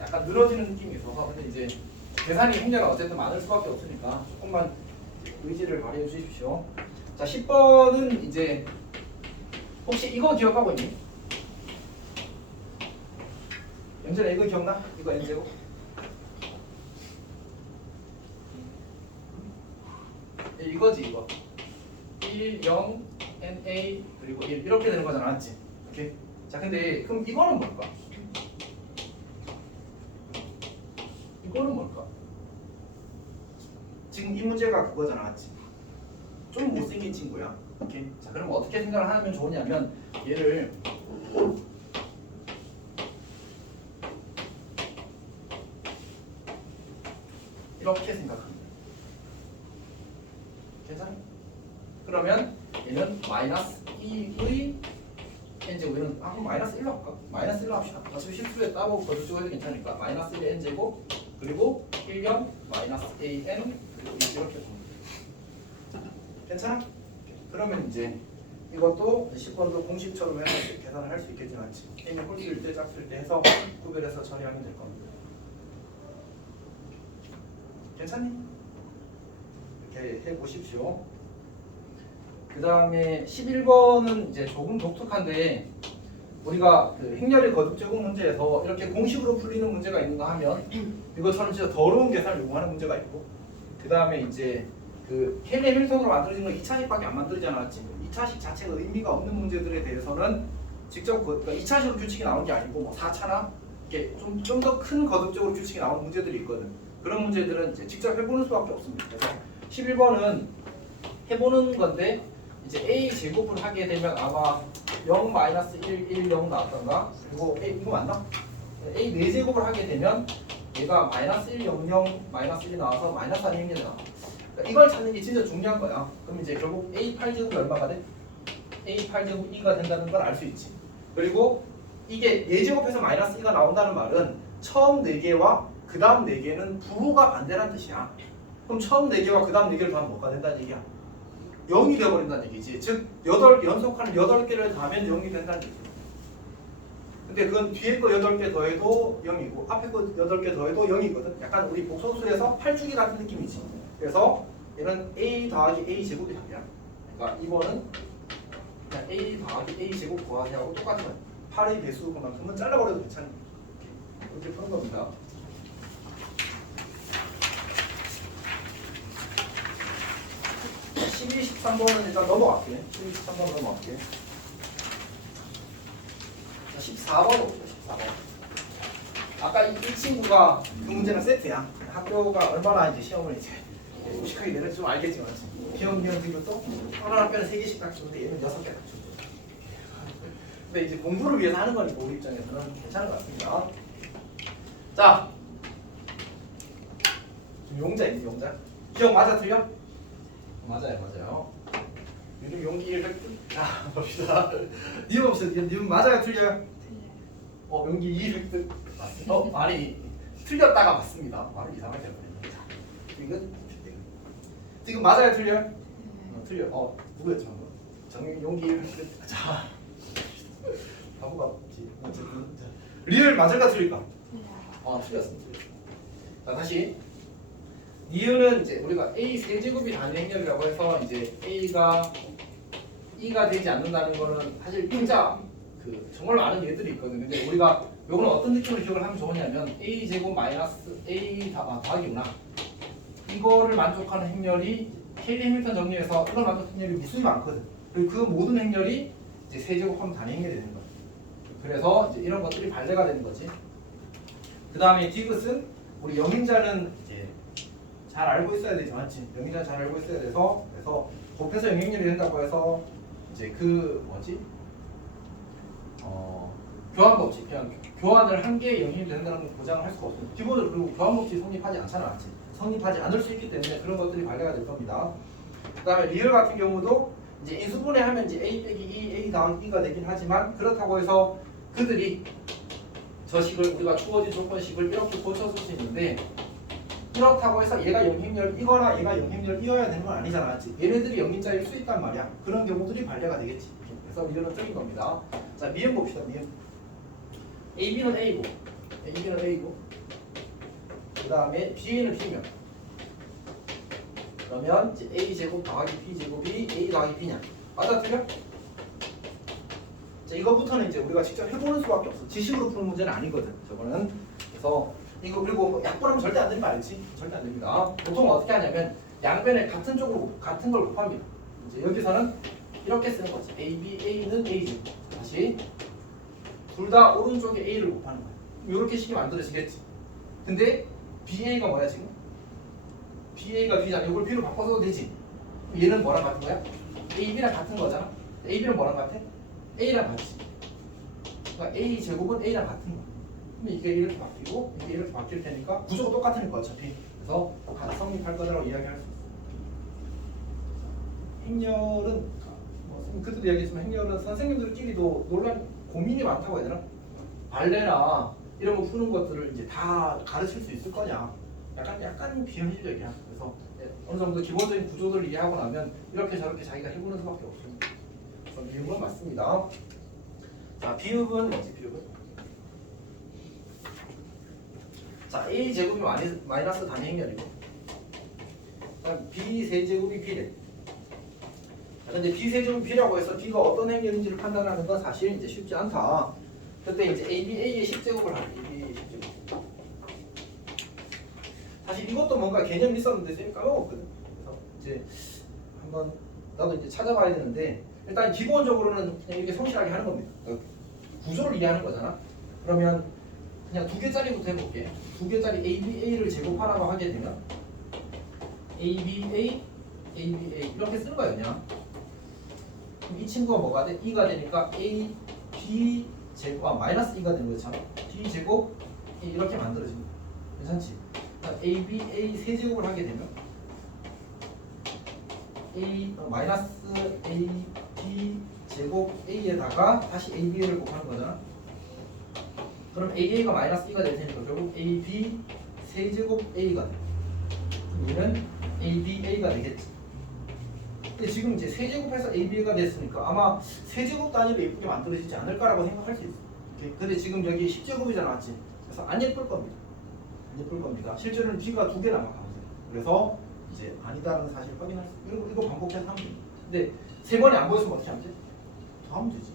약간 늘어지는 느낌이 있어서 근데 이제 계산이 문제가 어쨌든 많을 수밖에 없으니까 조금만 의지를 발휘해 주십시오. 자 10번은 이제 혹시 이거 기억하고 있니? 영준아 이거 기억나? 이거 N제곱? 이거지 이거 1, 0, NA 그리고 1 이렇게 되는 거잖아 맞지? 오케이. 자 근데 그럼 이거는 뭘까? 이거는 뭘까? 지금 이 문제가 그거잖아 맞지? 좀 못생긴 친구야. 오케이. 자 그럼 어떻게 생각을 하면 좋으냐면 얘를 이렇게 생각합니다. 괜찮아? 그러면 얘는 마이너스 2의 n제곱 얘는 그럼 마이너스 1로 할까? 마이너스 1로 합시다. 어차피 실수에 따로 거듭주고 해도 괜찮으니까 마이너스 1의 n제곱 그리고 1경 마이너스 an 그리고 이렇게 보면 돼. 괜찮아? 그러면 이제 이것도 10번도 공식처럼 해서 계산을 할 수 있겠지만 M이 홀수일 때 짝수일 때 해서 구별해서 처리하면 될 겁니다. 괜찮니? 이렇게 해보십시오. 그 다음에 11번은 이제 조금 독특한데 우리가 그 행렬의 거듭 제곱 문제에서 이렇게 공식으로 풀리는 문제가 있는가 하면 이것처럼 진짜 더러운 계산을 요구하는 문제가 있고 그 다음에 이제 그 켈리 해밀턴으로 만들어진 건 2차식밖에 안 만들어지지 않았지 2차식 자체가 의미가 없는 문제들에 대해서는 직접 그러니까 2차식으로 규칙이 나오는 게 아니고 뭐 4차나 이렇게 좀 더 큰 거듭적으로 규칙이 나오는 문제들이 있거든. 그런 문제들은 이제 직접 해보는 수밖에 없습니다. 그래서 11번은 해보는 건데 이제 A 제곱을 하게 되면 아마 0 1 1 0 나왔던가 그리고 A 이거 맞나? A 4제곱을 하게 되면 얘가 -1 0 0 -1이 나와서 -1이 행렬이 나와. 그러니까 이걸 찾는 게 진짜 중요한 거야. 그럼 이제 결국 A 8제곱이 얼마가 돼? A 8제곱 2가 된다는 걸 알 수 있지. 그리고 이게 4제곱해서 -2가 나온다는 말은 처음 4개와 그 다음 4개는 부호가 반대란 뜻이야. 그럼 처음 4개와 그 다음 4개를 더하면 뭐가 된다는 얘기야? 0이 되어버린다는 얘기지. 즉 연속하는 8개를 더하면 0이 된다는 얘기야. 근데 그건 뒤에 거 8개 더해도 0이고 앞에 거 8개 더해도 0이거든. 약간 우리 복소수에서 8주기 같은 느낌이지. 그래서 얘는 A 더하기 A 제곱이 답이야. 그러니까 이거는 그냥 A 더하기 A 제곱 구하기하고 똑같은 거야. 8의 배수 그만큼은 잘라버려도 괜찮아. 이렇게 푸는 겁니다. 12, 13번은 일단 넘어갈게. 12, 13번 넘어갈게. 14번 봅시다. 14번. 아까 이 친구가 그 문제랑 세트야. 학교가 얼마나 이제 시험을 이제 무식하게 내는지 좀 알겠지만 비용 등급도 또 어느 학교는 3개씩 딱 주는데 얘는 6개 딱 주고. 근데 이제 공부를 위해서 하는 거니까 우리 입장에서는 괜찮은 것 같습니다. 자, 용자입니다. 용자. 기억 맞아 틀려? 맞아요. 요즘 용기 1획득? 자, 봅시다. 니은 봅시다. 니은 맞아요, 틀려요? 용기 2획득. 아니, 틀렸다가 맞습니다. 말을 이상하게 해버립니다. 지금 맞아요, 틀려요? 틀려. 누구였죠? 용기 1획득. 자, 바보가 없지. 어쨌든. 리을 맞을까, 틀릴까? 틀렸습니다. 자, 다시. 니은은 이제 우리가 A 세제곱이 단위 행렬이라고 해서 이제 A가 2가 되지 않는다는 거는 사실 진짜 그 정말 많은 예들이 있거든요. 근데 우리가 요거는 어떤 느낌으로 기억을 하면 좋으냐면 A 제곱 마이너스 A 더하기구나. 이거를 만족하는 행렬이 켈리 해밀턴 정리해서 이걸 만족하는 행렬이 무수히 많거든. 그리고 그 모든 행렬이 이제 세제곱하면 단위 행렬이 되는 거야. 그래서 이제 이런 것들이 발레가 되는 거지. 그 다음에 디귿은 우리 영인자는 이제 잘 알고 있어야 되지 맞지? 영인자 잘 알고 있어야 돼서 그래서 곱해서 영행렬이 된다고 해서 이제 그 뭐지? 교환 법칙 그냥 교환을 한 개의 영행렬이 된다는 걸 보장을 할 수가 없습니다. 기본적으로 그리고 교환 법칙이 성립하지 않잖아 맞지? 성립하지 않을 수 있기 때문에 그런 것들이 발레가 될 겁니다. 그다음에 리을 같은 경우도 이제 인수분해 하면 이제 A 빼기 2, A 더하기 2가 되긴 하지만 그렇다고 해서 그들이 저 식을 우리가 주어진 조건식을 이렇게 고쳐 쓸 수 있는데 그렇다고 해서 얘가 영행렬이거나 얘가 영행렬이어야 되는 건 아니잖아 맞지? 얘네들이 영인자일 수 있단 말이야. 그런 경우들이 발레가 되겠지. 그래서 미련은 적인 겁니다. 자 미음 봅시다. 미음 AB는 A고 AB는 A고 그 다음에 BA는 B면 그러면 이제 A제곱 더하기 B제곱이 A 더하기 B냐 맞아 틀려? 자 이거부터는 이제 우리가 직접 해보는 수밖에 없어. 지식으로 푸는 문제는 아니거든 저거는. 그래서 이거 그리고 약분하면 절대 안 되는 거 알지? 절대 안 됩니다. 보통 어떻게 하냐면 양변에 같은 쪽으로 같은 걸 곱합니다. 이제 여기서는 이렇게 쓰는 거지. A는 A제곱. 다시 둘 다 오른쪽에 A를 곱하는 거야. 이렇게 식이 만들어지겠지. 근데 BA가 뭐야 지금? BA가 B잖아. 이걸 B로 바꿔서도 되지. 얘는 뭐랑 같은 거야? AB랑 같은 거잖아. AB는 뭐랑 같아? A랑 같지. 그러니까 A 제곱은 A랑 같은 거야. 근데 이게 이렇게 바뀌고 이게 이렇게 바뀔 테니까 구조가 똑같으니까 어차피. 그래서 다 성립할 거라고 이야기할 수 있어. 행렬은 그때도 이야기했지만 행렬은 선생님들끼리도 논란 고민이 많다고 해야 되나? 발레나 이런 거 푸는 것들을 이제 다 가르칠 수 있을 거냐? 약간 비현실적이야. 그래서 어느 정도 기본적인 구조들을 이해하고 나면 이렇게 저렇게 자기가 해보는 수밖에 없습니다. 그럼 비읍은 맞습니다. 자, 비읍은 뭐지? 비읍은? 자, A 제곱이 마이너스 단위 행렬이고, B 세제곱이 B래. 근데 B 세제곱이 B라고 해서 B가 어떤 행렬인지를 판단하는 건 사실 이제 쉽지 않다. 그때 이제 ABA의 10제곱을 하는 ABA의 10제곱. 사실 이것도 뭔가 개념이 있었는데 쌤이 까먹었거든. 그래서 이제 한번 나도 이제 찾아봐야 되는데 일단 기본적으로는 그냥 이렇게 성실하게 하는 겁니다. 구조를 이해하는 거잖아. 그러면 그냥 2개짜리부터 해볼게. 2개짜리 ABA를 제곱하라고 하게 되면 ABA, ABA 이렇게 쓰는 거야 그냥. 그럼 이 친구가 뭐가 돼? 2가 되니까 A, B 제곱, 마이너스 2가 되는 거잖아. B 제곱 이렇게 만들어집니다. 괜찮지? ABA 세제곱을 하게 되면 마이너스 AB 제곱 A에다가 다시 ABA를 곱하는 거잖아. 그럼 AA가 마이너스 2가 될 테니까 결국 AB 세제곱 A가 돼. 얘는 ABA가 되겠지. 근데 지금 이제 세제곱해서 ABA가 됐으니까 아마 세제곱 단위로 예쁘게 만들어지지 않을까라고 생각할 수 있어. 근데 지금 여기 10제곱이잖아, 맞지? 그래서 안 예쁠 겁니다. 안 예쁠 겁니다. 실제로는 B가 2개 남아가거든. 그래서 이제 아니다라는 사실을 확인할 수 있고 이거 반복해서 하면 돼. 근데 3번이 안 보였으면 어떻게 하면 돼? 더 하면 되지.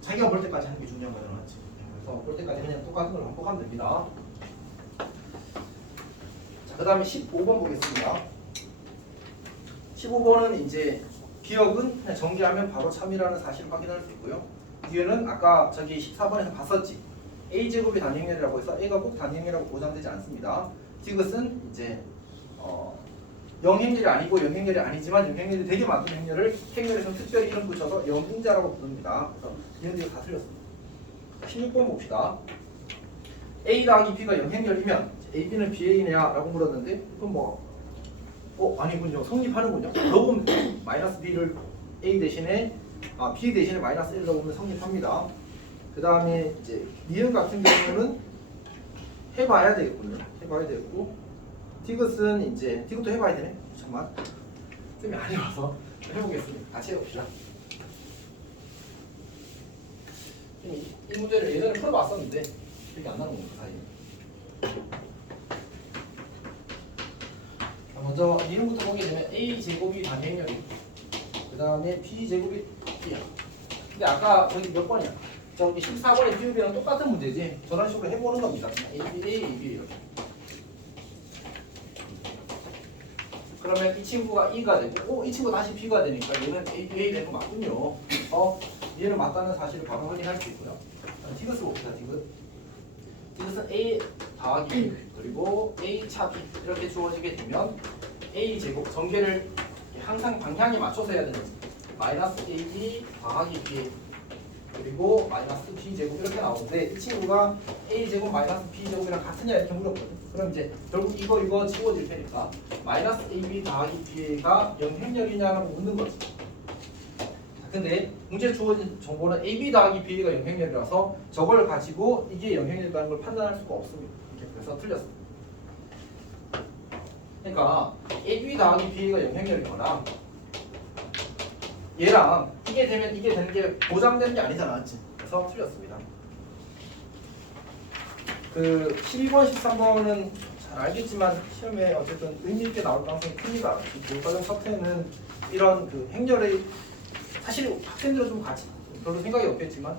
자기가 볼 때까지 하는 게 중요한 거잖아, 맞지? 그래서 볼 때까지 그냥 똑같은 걸 반복하면 됩니다. 자, 그 다음에 15번 보겠습니다. 15번은 이제 기억은 그냥 전개하면 바로 참이라는 사실을 확인할 수 있고요. 뒤에는 아까 저기 14번에서 봤었지. A제곱이 단위행렬이라고 해서 A가 꼭 단위행렬이라고 보장되지 않습니다. 디귿은 이제 영행렬이 아니고 영행렬이 아니지만 영행렬이 되게 많은 행렬을 행렬에서 특별히 이름 붙여서 영행자라고 부릅니다. 그래서 얘네들이 다 틀렸습니다. 16번 봅시다. A 더하기 B가 영행렬이면 AB는 BA냐 라고 물었는데 그럼 뭐 아니군요. 성립하는군요. 넣으면 마이너스 B를 A 대신에 B 대신에 마이너스 1 넣으면 성립합니다. 그 다음에 이제 니은 같은 경우는 해봐야 되겠군요. 해봐야 되고 디귿은 이제 디귿도 해봐야 되네. 잠깐만 쌤이 안 해봐서 해보겠습니다. 같이 해봅시다. 이 문제를 예전에 풀어봤었는데 기억이 안 나는 겁니다. 사이에. 먼저 니은부터 보게 되면 A 제곱이 단위행렬이 그 다음에 B 제곱이 B야. 근데 아까 저기 몇 번이야? 저기 14번의 비읍이랑 똑같은 문제지. 저런 식으로 해보는 겁니다. A, B, A, A, B 이렇게. 그러면 이 친구가 E가 되고, 이 친구 다시 B가 되니까 얘는 A, B, A 되는 거 맞군요. 얘는 맞다는 사실을 바로 확인할 수 있고요. 디귿을 봅시다. 디귿은 A 더하기 B 그리고 A 차 B 이렇게 주어지게 되면 A 제곱 전개를 항상 방향에 맞춰서 해야 되는 거지. 마이너스 AB 더하기 B 그리고 마이너스 B 제곱 이렇게 나오는데 이 친구가 A 제곱 마이너스 B 제곱이랑 같으냐 이렇게 물었거든. 그럼 이제 결국 이거 지워질 테니까 마이너스 AB 더하기 B가 영행렬이냐라고 묻는 거지. 근데 문제 주어진 정보는 AB 더하기 B가 영행렬이라서 저걸 가지고 이게 영행렬이라는 걸 판단할 수가 없습니다. 그래서 틀렸습니다. 그러니까 AB 더하기 B가 영행렬이거나 얘랑 이게 되면 이게 되는 게 보장되는 게 아니잖아, 맞지? 그래서 틀렸습니다. 그 12번, 13번은 잘 알겠지만 시험에 어쨌든 의미 있게 나올 가능성이 큽니다. 교과정 섭태는 이런 그 행렬의 사실 학생들은 좀 같이 별로 생각이 없겠지만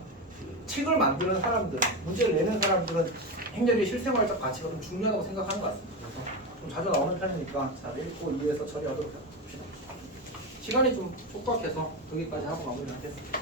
책을 만드는 사람들, 문제를 내는 사람들은 행렬의 실생활적 가치가 좀 중요하다고 생각하는 것 같습니다. 그래서 좀 자주 나오는 편이니까 잘 읽고 이해해서 처리하도록 합시다. 시간이 좀 촉박해서 여기까지 하고 마무리하겠습니다.